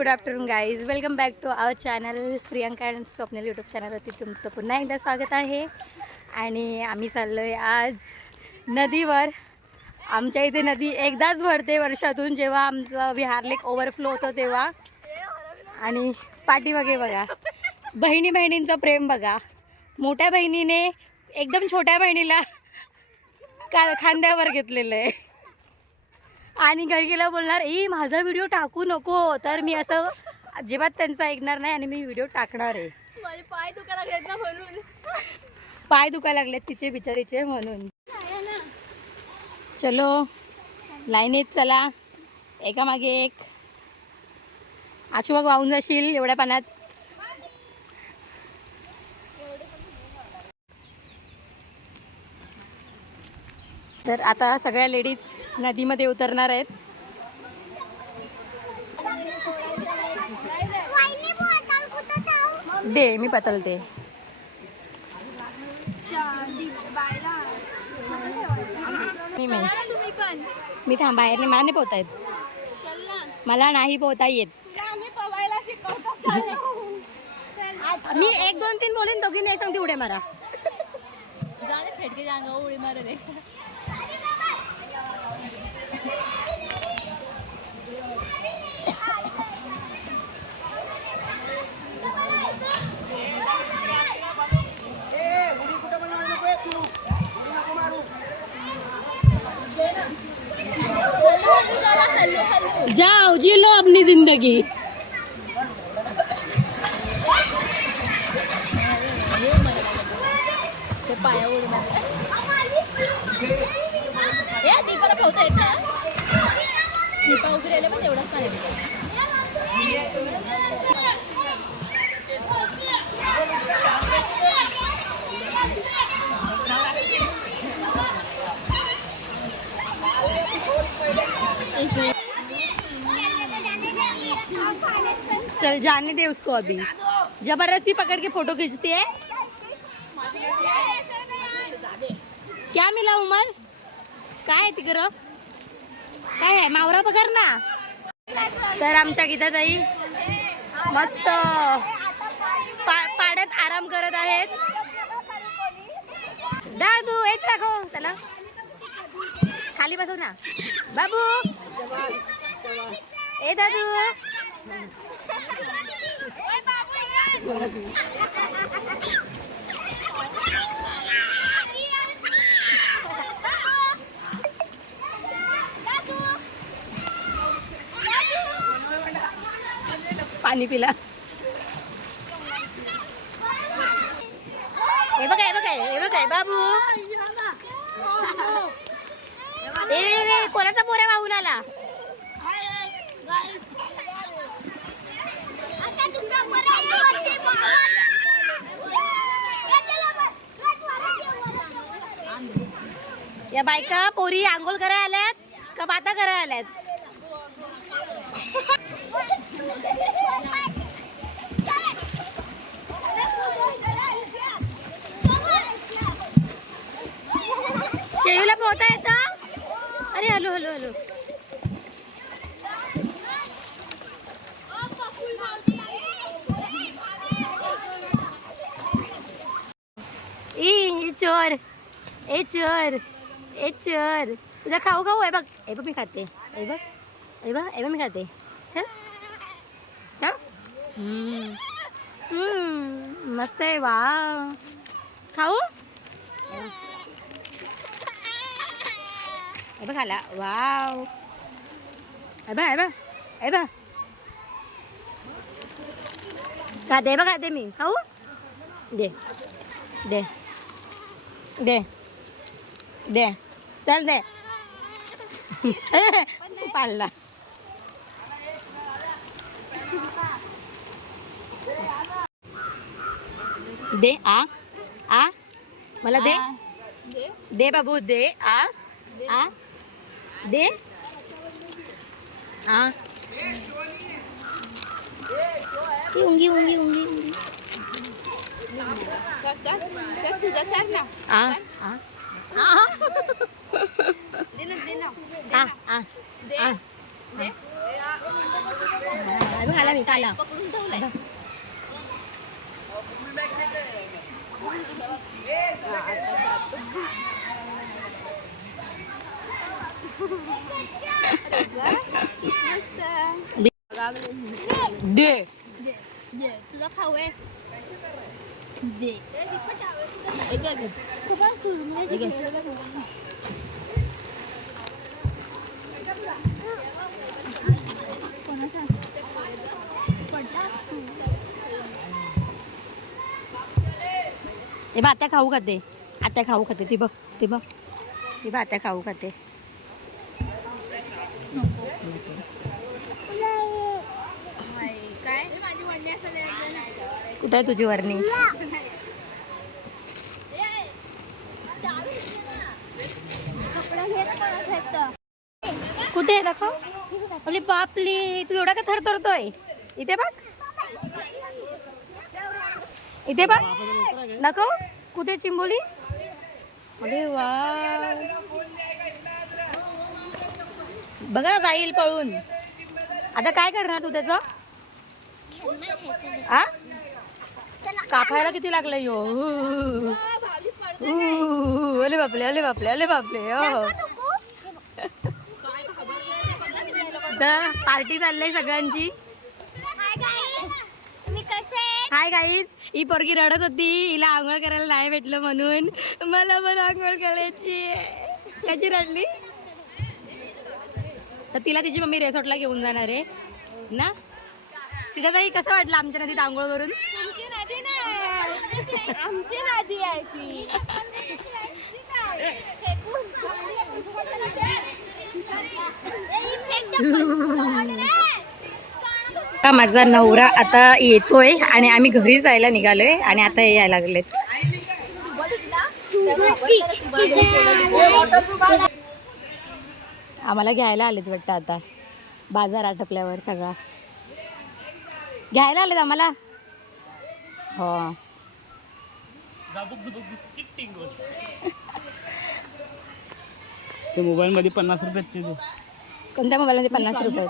Good afternoon guys welcome back to our channel Priyanka and Swapnil YouTube चॅनलवरती तुमचं पुन्हा एकदा स्वागत आहे. आणि आम्ही चाललो आहे आज नदीवर. आमच्या इथे नदी एकदाच भरते वर्षातून. जेव्हा आमचं विहार लेक ओव्हरफ्लो होतं तेव्हा. आणि पाठीमागे बघा. बहिणी बहिणींचं प्रेम बघा. मोठ्या बहिणीने एकदम छोट्या बहिणीला का खांद्यावर घेतलेलं आहे. आणि घरी गेला बोलणार ई माझा व्हिडिओ टाकू नको. तर मी असं अजिबात त्यांचं ऐकणार नाही आणि मी व्हिडिओ टाकणार आहे. माझे पाय दुखायला लागलेत ना म्हणून. पाय दुखायला लागलेत तिचे बिचारीचे म्हणून. चलो लाईनीत चला. एका मागे एक. आचू बघ वाहून जाशील एवढ्या पाण्यात. तर आता सगळ्या लेडीज नदीमध्ये उतरणार आहेत. दे मी पतलते मी मी. थांब बाहेर नाही मला नाही पोहता येत. मला नाही पोहता येत. मी एक दोन तीन बोलीन दोघी नाही सांगते उड्या मारा. जाणे फेटके उडी मारले जाओ जी लो अपनी जिंदगी। ते पाया उडी दीपा उभी पण तेवढाच पाणी चल जाने दे उसको अभी। जबरदस्ती पकड़ के फोटो खींचती है। क्या मिला उमर? काय आहे तिकडं? काय आहे? मावरा पकड ना। तर आमच्या गीताताई मस्त पा पाड्यात आराम करत आहेत. दादू येत दाखव त्याला खाली बसव ना. बाबू. ए दादू. पाणी पिला हे बघ हे बघ हे बघ आहे बाबू ए ए, ए, कोणाचा पोऱ्या वाहून आला या बायका पोरी आंघोळ करायला आल्यात का बाता करायला आल्यात? शेळीला पोहता येतं? अरे हॅलो हॅलो हॅलो. ई हे चोर ए चोर. ए चोर तुझा खाऊ खाऊ आहे बघ हे बघ मी खाते हे बघ हे बघ हे बघ मी खाते चल हा? हम्म. हम्म, मस्त आहे वा खाऊ हे बघ खाला वाव हे बघ हे बघ हे बघ खाते बघ खाते मी खाऊ दे दे दे दे चल दे पाळला दे आ आ मला दे दे बाबू दे आ आ दे आ उंगी उंगी उंगी उंगी तुझा चार ना आ आ आ दे ना दे ना आ आ दे आ दे अजून आला मी आला पकडून ठेवलंय दे तुझा खाऊ आहे दे एक घे, घे. हे घे. कोणाचा? ते भात्या आत्या खाऊ खाते. आत्या खाऊ खाते. ती बघ ती बघ. ती भात्या आत्या खाऊ खाते. कुठं कुठे आहे तुझी वर्णी? कुठे आहे दाखव? आपली बापली तू एवढा का थरथरतोय? इथे बघ. इथे बघ. नको. कुठे चिंबोली? अरे वा. बघा जाईल पळून. आता काय करणार तू त्याचं? आ? कापायला किती लागलं यो? अले बापले अले बापले अले बापले हो. पार्टी चाललंय सगळ्यांची. हाय गाईज ही पोरगी रडत होती हिला आंघोळ करायला नाही भेटलं म्हणून मला पण आंघोळ करायची कशी रडली तर तिला तिची मम्मी रेसॉर्टला घेऊन जाणार आहे ना सिजाताई कसं वाटलं आमच्या नदीत आंघोळ करून आमची नदी नाही आमची नदी आहे ती का माझा नवरा आता येतोय आणि आम्ही घरी जायला निघालोय आणि आता हे यायला लागलेत. आम्हाला घ्यायला आलेत वाटतं आता. बाजार आटपल्यावर सगळा. घ्यायला आलेत आम्हाला? हो. ते मोबाईल मध्ये पन्नास रुपये. कोणत्या मोबाईलमध्ये पन्नास रुपये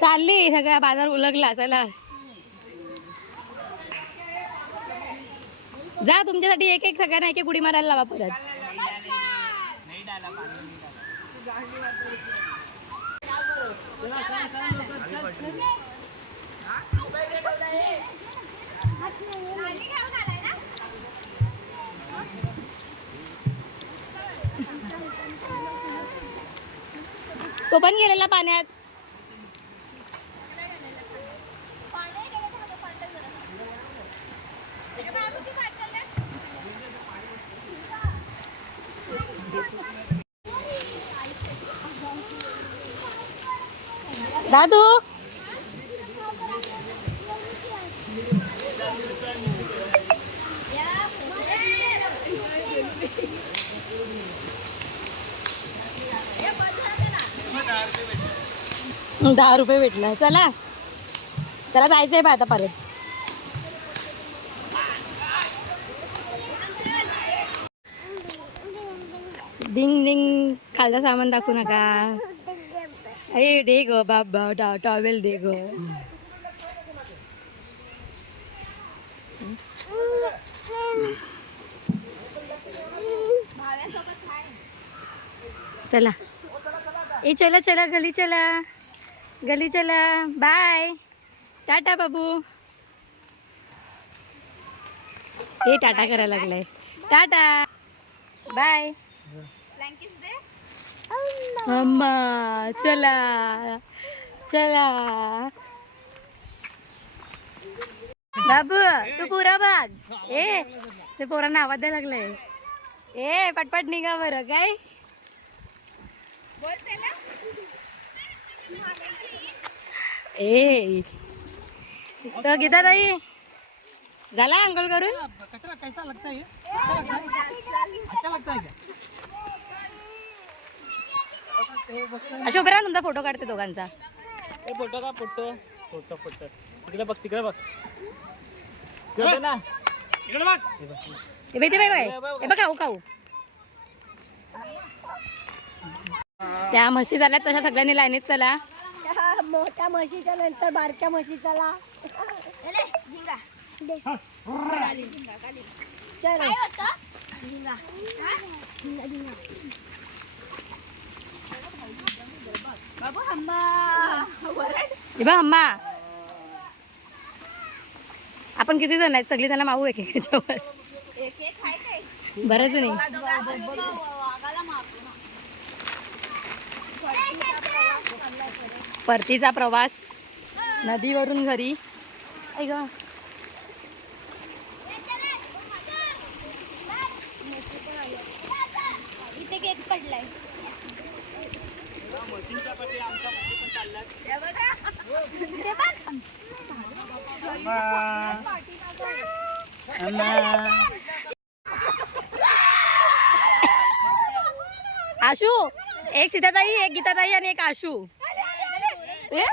चालली सगळा बाजार उलगला चला. जा तुमच्यासाठी एक एक सगळ्यांना एक एक उडी मारायला लावा परत. तो पण गेलेला पाण्यात. दादू? दहा रुपये भेटला चला. त्याला जायचंय बा आता परत. डिंग डिंग. खालचा सामान दाखवू नका. अरे दे ग बाबा, टॉ टॉवेल दे ग चला। ए, चला चला, गली चला। गली चला। बाय। टाटा, बाबू। हे टाटा करायला लागलाय। टाटा। बाय। अम्मा चला. चला. बाबू तू पुरा बघ. ए ते पोरांना आवाज द्यायला लागलाय. ए पटपट निघा बरं काय? ए. तो गीता ताई झाला अंकल करून? कचरा कैसा लगता है लगता है? अच्छा लगता है क्या अशोक राहा तुमचा फोटो काढते दोघांचा. ए फोटो का फोटो. Photo photo. तिकडे बघ तिकडे बघ. तिकडे ना. इकडे हे खाऊ खाऊ. त्या म्हशी झाल्यात तशा सगळ्यांनी लाईनीत चला. मोठ्या म्हशीच्या नंतर बारक्या म्हशीचा ला. चल. बघ अम्मा आपण किती जण आहेत? सगळी जण मावू एक याच्यावर बरंच नाही? परतीचा प्रवास नदीवरून घरी. ऐ ग इथे केक पडलाय आशू एक सीताताई एक गीताताई आणि एक आशू ए?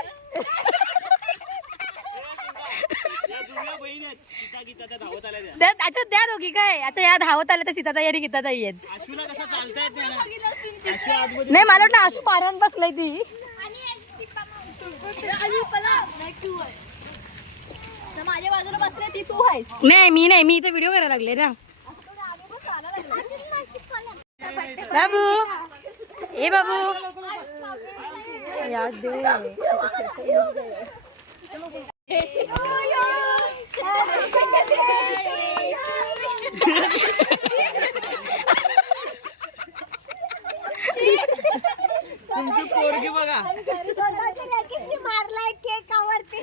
या जुन्या बहीण आहेत गीता गीता त्या धावत आल्या त्या द्या- अच्छा द्या दोघी काय? अच्छा या धावत आल्या तर सीताताई आणि गीताताई आहेत. नाही मला वाटलं आशू पाऱ्यात बसलाय ती. माझ्या बाजूला बसले ती तू आहेस. नाही मी नाही मी इथे व्हिडिओ करायला लागले ना बाबू ए बाबू. याद दे. तुमची पोरगी बघा. मारलाय केक आवडते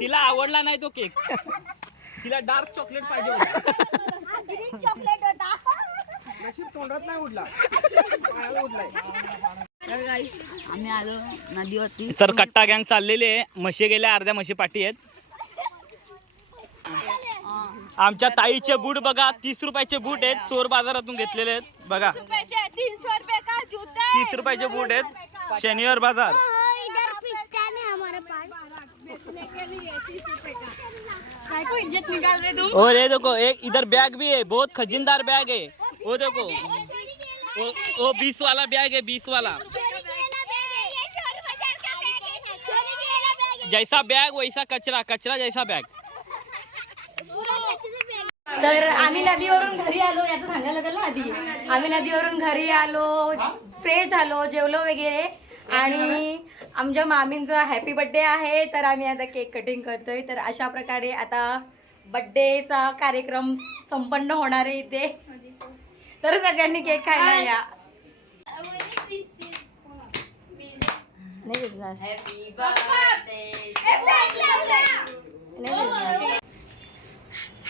तिला आवडला नाही तो केक. तिला डार्क चॉकलेट पाहिजे होता. ग्रीन चॉकलेट होता आम्ही आलो नदीवरती. तर कट्टा गँग चाललेली आहे. म्हशी गेल्या अर्ध्या म्हशी पाठी आहेत. आमच्या ताईचे बूट बघा तीस रुपयाचे बूट आहेत चोर बाजारातून घेतलेले आहेत. बघा. तीनशे रुपये का जूते तीस रुपयाचे बूट आहेत. शनिवार बाज़ार. इधर पिस्ता है हमारे पास. काय को इज़्ज़त निकाल रहे तुम और ये देखो एक इधर बैग भी है बहुत खजिनदार बैग है। वो देखो। वो वो बीस वाला बैग है बीस वाला। जैसा बैग वैसा कचरा कचरा जैसा बैग। तर आम्ही नदीवरून घरी आलो याचं सांगायला लागेल ना आधी. आम्ही नदीवरून घरी आलो फ्रेश झालो जेवलो वगैरे. आणि आमच्या मामींचा हॅपी बर्थडे आहे तर आम्ही आता केक कटिंग करतोय. तर अशा प्रकारे आता बर्थडेचा कार्यक्रम संपन्न होणार आहे इथे. तर सगळ्यांनी केक खायला या. नाही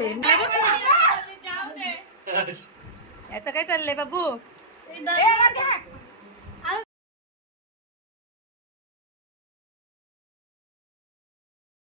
पकडते याचं काय चाललंय बाबू?